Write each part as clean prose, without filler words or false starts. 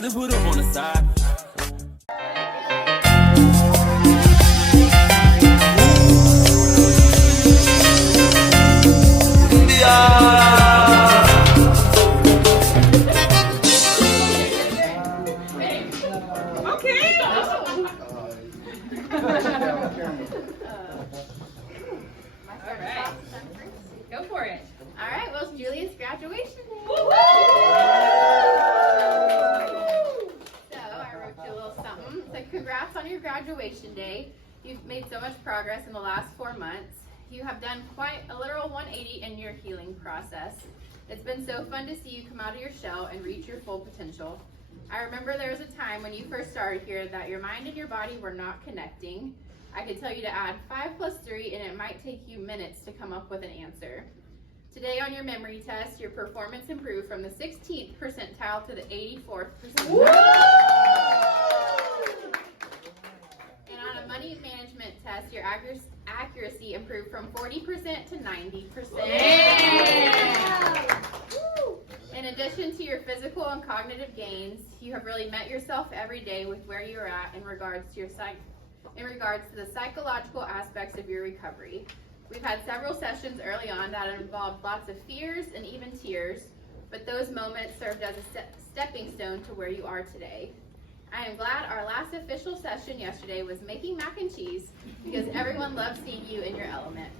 time to put them on the side. Go for it. All right, well, it's Julia's graduation. Woo! So I wrote you a little something. So congrats on your graduation day. You've made so much progress in the last 4 months. You have done quite a literal 180 in your healing process. It's been so fun to see you come out of your shell and reach your full potential. I remember there was a time when you first started here that your mind and your body were not connecting. I could tell you to add 5 plus 3 and it might take you minutes to come up with an answer. Today on your memory test, your performance improved from the 16th percentile to the 84th percentile. And on a money management test, your accuracy improved from 40% to 90%. Yeah. In addition to your physical and cognitive gains, you have really met yourself every day with where you're at in regards to the psychological aspects of your recovery. We've had several sessions early on that involved lots of fears and even tears, but those moments served as a stepping stone to where you are today. I am glad our last official session yesterday was making mac and cheese because everyone loves seeing you in your element.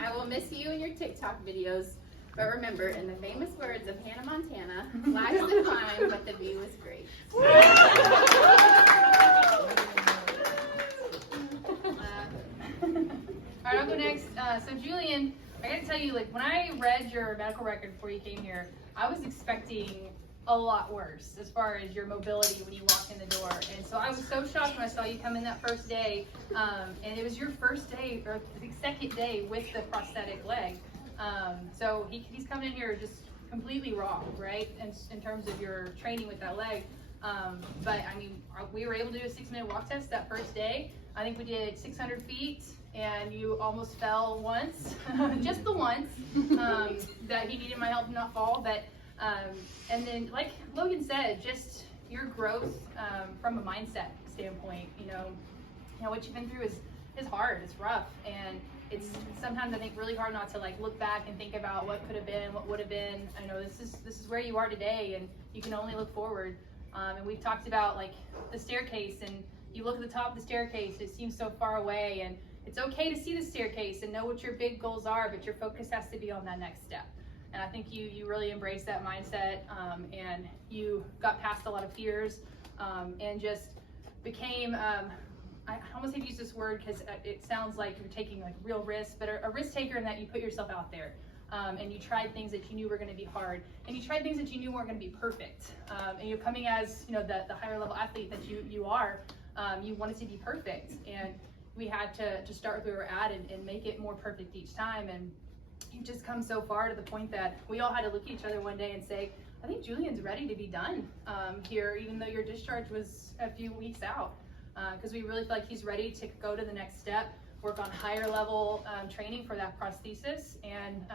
I will miss you in your TikTok videos, but remember, in the famous words of Hannah Montana, life's decline, but the view is great. All right, I'll go next. So Julian, I gotta tell you, like when I read your medical record before you came here, I was expecting a lot worse as far as your mobility when you walked in the door. And so I was so shocked when I saw you come in that first day. And it was your first day, or the second day with the prosthetic leg. So he's coming in here just completely raw, right? In terms of your training with that leg. But I mean, we were able to do a 6-minute walk test that first day. I think we did 600 feet and you almost fell once, just the once, that he needed my help to not fall. But, and then like Logan said, just your growth from a mindset standpoint, you know what you've been through is hard, it's rough. And it's sometimes I think really hard not to like look back and think about what could have been, what would have been. I know this is where you are today and you can only look forward. And we've talked about like the staircase, and you look at the top of the staircase, it seems so far away, and it's okay to see the staircase and know what your big goals are, but your focus has to be on that next step. And I think you really embraced that mindset, and you got past a lot of fears, and just became, I almost hate to use this word because it sounds like you're taking like real risks, but a risk taker in that you put yourself out there. And you tried things that you knew were going to be hard, and you tried things that you knew weren't going to be perfect. And you're coming as the higher level athlete that you are. You wanted to be perfect, and we had to start where we were at and make it more perfect each time. And you've just come so far to the point that we all had to look at each other one day and say, I think Julian's ready to be done here, even though your discharge was a few weeks out, because we really feel like he's ready to go to the next step, work on higher level training for that prosthesis. And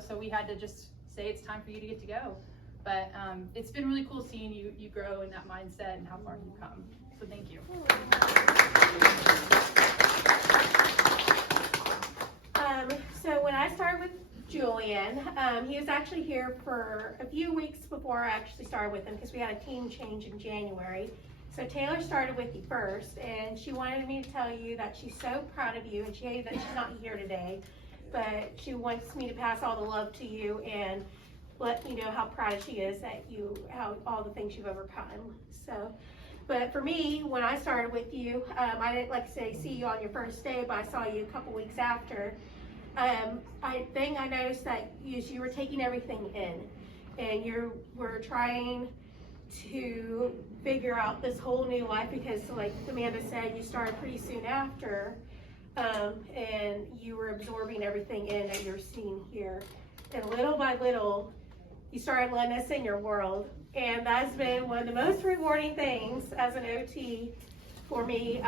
so we had to just say it's time for you to get to go. But it's been really cool seeing you grow in that mindset and how far you've come. So thank you. So when I started with Julian, he was actually here for a few weeks before I actually started with him, because we had a team change in January. So Taylor started with you first, and she wanted me to tell you that she's so proud of you, and she hated that she's not here today, but she wants me to pass all the love to you and let you know how proud she is that how all the things you've overcome. So, but for me, when I started with you, I didn't see you on your first day, but I saw you a couple weeks after. I noticed that you were taking everything in, and you were trying to figure out this whole new life, because like Amanda said, you started pretty soon after, and you were absorbing everything in that you're seeing here. And little by little, you started letting us in your world. And that's been one of the most rewarding things as an OT for me,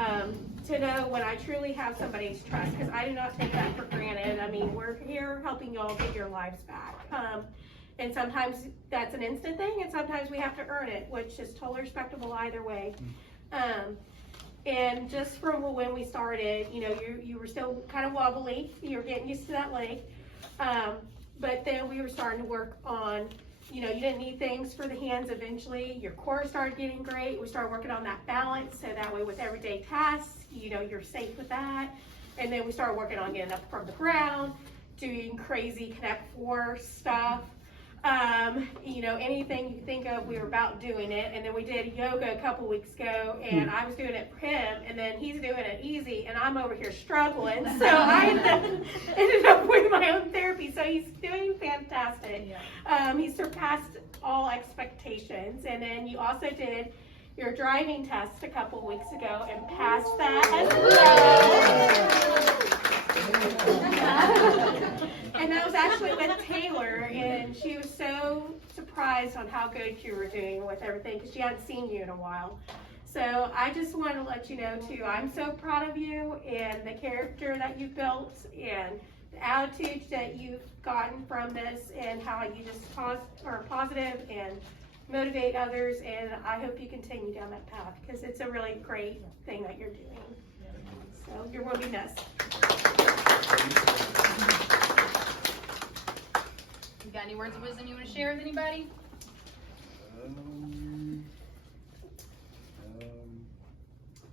to know when I truly have somebody's trust, because I do not take that for granted. I mean, we're here helping y'all get your lives back. And sometimes that's an instant thing, and sometimes we have to earn it, which is totally respectable either way. And just from when we started, you know, you were still kind of wobbly, you were getting used to that leg. But then we were starting to work on, you know, you didn't need things for the hands eventually. Your core started getting great. We started working on that balance, so that way with everyday tasks, you know, you're safe with that. And then we started working on getting up from the ground, doing crazy Connect 4 stuff. You know, anything you think of, we were about doing it. And then we did yoga a couple weeks ago, and I was doing it for him, and then he's doing it easy, and I'm over here struggling. So I ended up with my own therapy. So he's doing fantastic. He surpassed all expectations. And then you also did your driving test a couple weeks ago and passed that as well. And that was actually with Taylor, and she was so surprised on how good you were doing with everything because she hadn't seen you in a while. So I just want to let you know too, I'm so proud of you and the character that you've built and the attitude that you've gotten from this and how you just are positive and motivate others, and I hope you continue down that path because it's a really great thing that you're doing. So you're going to be missed. You got any words of wisdom you want to share with anybody?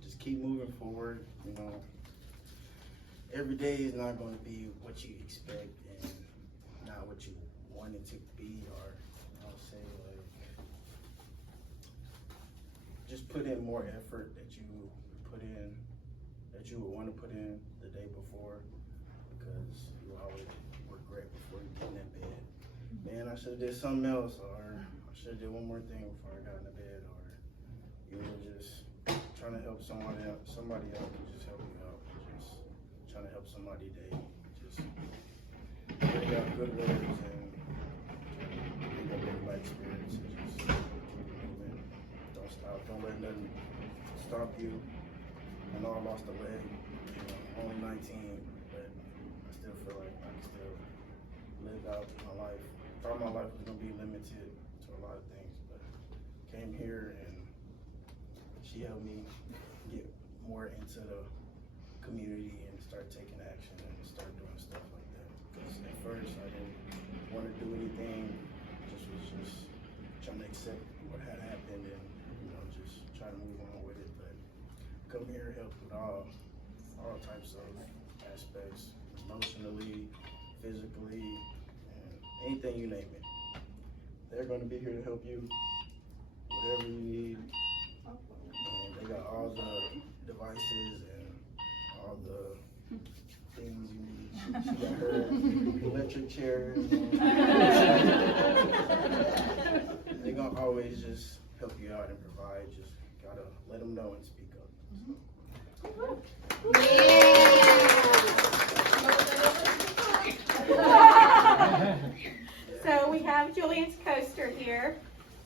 Just keep moving forward. You know, every day is not going to be what you expect and not what you want it to be, or I'll say like, just put in more effort that you would want to put in the day before, because you always regret before you get in that bed. Man, I should have did something else, or I should have did one more thing before I got in the bed, or you were just trying to help somebody else and just help you out, just trying to help somebody day, just putting out good words and bring up everybody's spirits and just keep moving. Don't stop, don't let nothing stop you. I know I lost a leg, you know, only 19, but I still feel like I can still live out my life. Thought my life was gonna be limited to a lot of things, but came here and she helped me get more into the community and start taking action and start doing stuff like that. Because at first I didn't want to do anything, was trying to accept what had happened and, you know, just try to move on with it. But come here helps with all types of aspects, emotionally, physically, anything you name it. They're going to be here to help you, whatever you need. And they got all the devices and all the things you need. She got her electric chair. They're going to always just help you out and provide. Just got to let them know and speak up. So we have Julian's coaster here.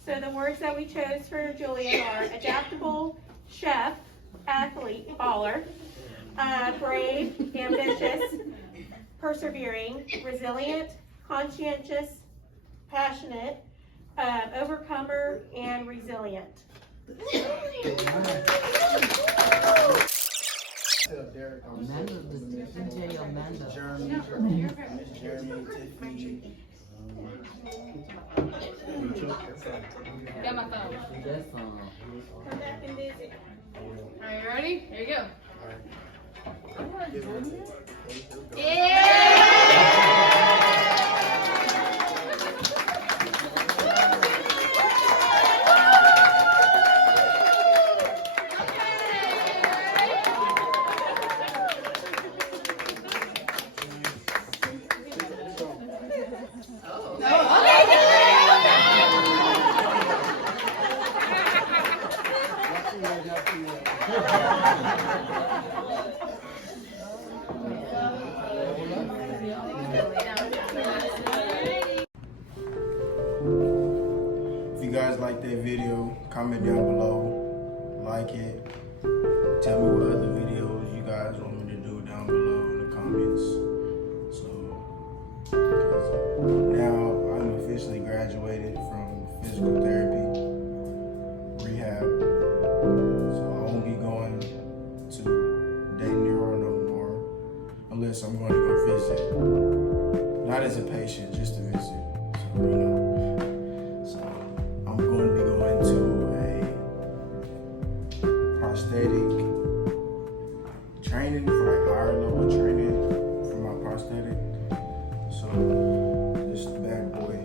So the words that we chose for Julian are adaptable, chef, athlete, baller, brave, ambitious, persevering, resilient, conscientious, passionate, overcomer, and resilient. Derek, Amanda, didn't tell you Amanda. Jeremy, Tiffany. Got my phone. That's Come back and visit. Are you ready? Here you go. If you guys like that video, comment down below, like it, tell me what other videos you guys want me to do down below in the comments. So, now I'm officially recently graduated from physical therapy rehab, so I won't be going to Neuro no more unless I'm going to go visit, not as a patient, just to visit. So so I'm going to be going to a prosthetic training for like higher level training for my prosthetic. So this bad boy,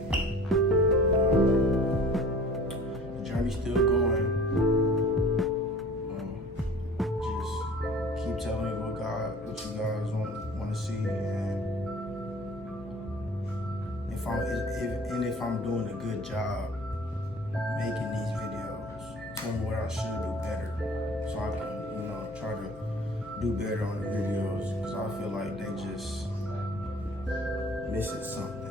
the journey's still going. Just keep telling me what you guys want to see, and if I'm doing a good job making these videos, tell me what I should do better, so I can try to do better on the videos, because I feel like they just missing something.